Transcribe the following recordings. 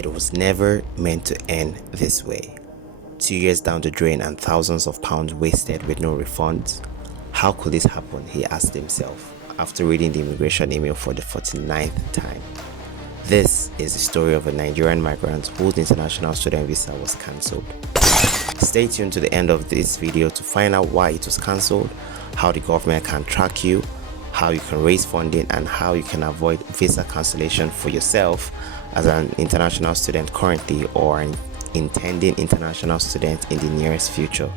It was never meant to end this way. 2 years down the drain and thousands of pounds wasted with no refunds. How could this happen? He asked himself after reading the immigration email for the 49th time. This is the story of a Nigerian migrant whose international student visa was cancelled. Stay tuned to the end of this video to find out why it was cancelled, how the government can track you, how you can raise funding, and how you can avoid visa cancellation for yourself as an international student currently or an intending international student in the nearest future.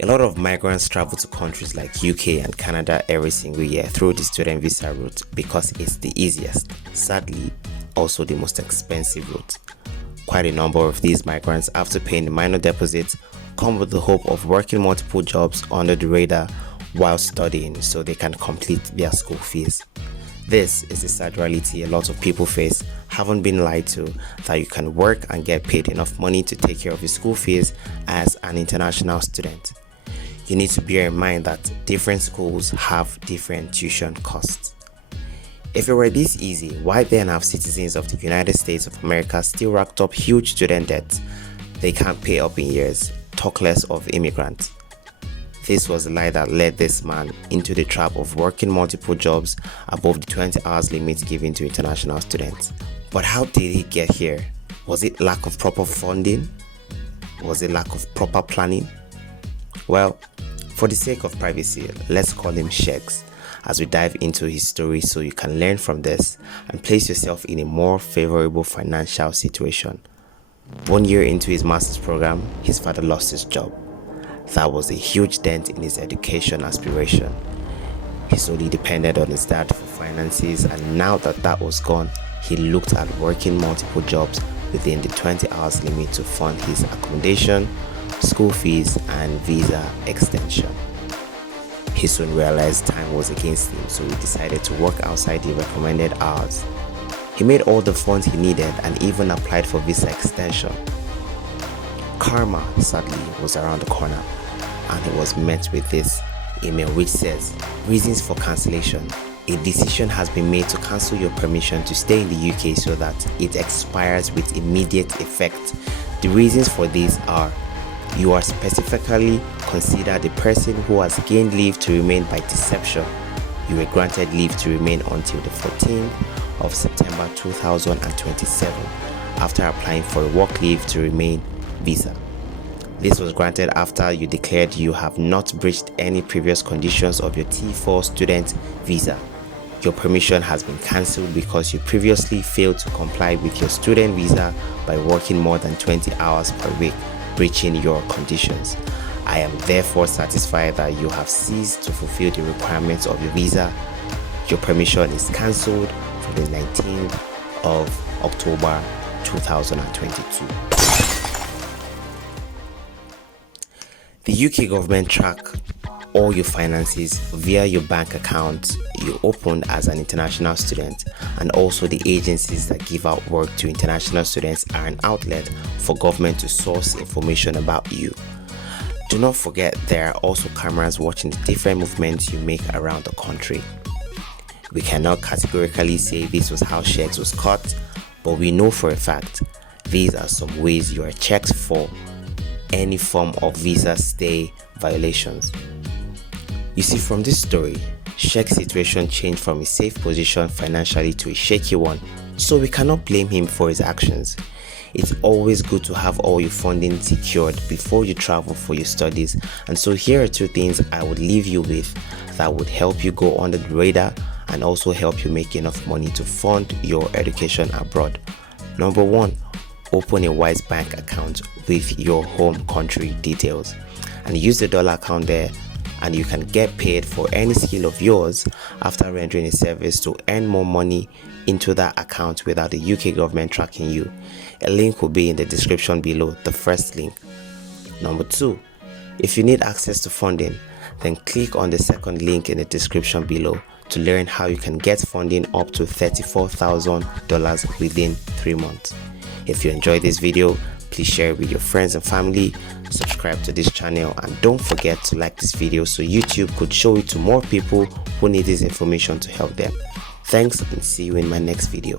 A lot of migrants travel to countries like UK and Canada every single year through the student visa route because it's the easiest, sadly also the most expensive route. Quite a number of these migrants, after paying the minor deposits, come with the hope of working multiple jobs under the radar while studying so they can complete their school fees. This is the sad reality a lot of people face, haven't been lied to, that you can work and get paid enough money to take care of your school fees as an international student. You need to bear in mind that different schools have different tuition costs. If it were this easy, why then have citizens of the United States of America still racked up huge student debts they can't pay up in years, talk less of immigrants? This was the lie that led this man into the trap of working multiple jobs above the 20 hours limit given to international students. But how did he get here? Was it lack of proper funding? Was it lack of proper planning? Well, for the sake of privacy, let's call him Sheks as we dive into his story so you can learn from this and place yourself in a more favorable financial situation. 1 year into his master's program, his father lost his job. That was a huge dent in his education aspiration. He solely depended on his dad for finances, and now that that was gone, he looked at working multiple jobs within the 20 hours limit to fund his accommodation, school fees, and visa extension. He soon realized time was against him, so he decided to work outside the recommended hours. He made all the funds he needed and even applied for visa extension. Karma, sadly, was around the corner, and he was met with this email which says, "Reasons for cancellation. A decision has been made to cancel your permission to stay in the UK so that it expires with immediate effect. The reasons for this are: you are specifically considered a person who has gained leave to remain by deception. You were granted leave to remain until the 14th of September 2027 after applying for a work leave to remain visa. This was granted after you declared you have not breached any previous conditions of your T4 student visa. Your permission has been cancelled because you previously failed to comply with your student visa by working more than 20 hours per week, breaching your conditions. I am therefore satisfied that you have ceased to fulfill the requirements of your visa. Your permission is cancelled from the 19th of October 2022. The UK government track all your finances via your bank account you opened as an international student, and also the agencies that give out work to international students are an outlet for government to source information about you. Do not forget there are also cameras watching the different movements you make around the country. We cannot categorically say this was how Sheks was caught, but we know for a fact these are some ways you are checked for any form of visa stay violations. You see, from this story, Shek's situation changed from a safe position financially to a shaky one, so we cannot blame him for his actions. It's always good to have all your funding secured before you travel for your studies, and so here are 2 things I would leave you with that would help you go under the radar and also help you make enough money to fund your education abroad. Number 1, open a Wise bank account with your home country details and use the dollar account there, and you can get paid for any skill of yours after rendering a service to earn more money into that account without the UK government tracking you. A link will be in the description below, the first link. Number 2, if you need access to funding, then click on the second link in the description below to learn how you can get funding up to $34,000 within 3 months. If you enjoyed this video, please share it with your friends and family, subscribe to this channel, and don't forget to like this video so YouTube could show it to more people who need this information to help them. Thanks, and see you in my next video.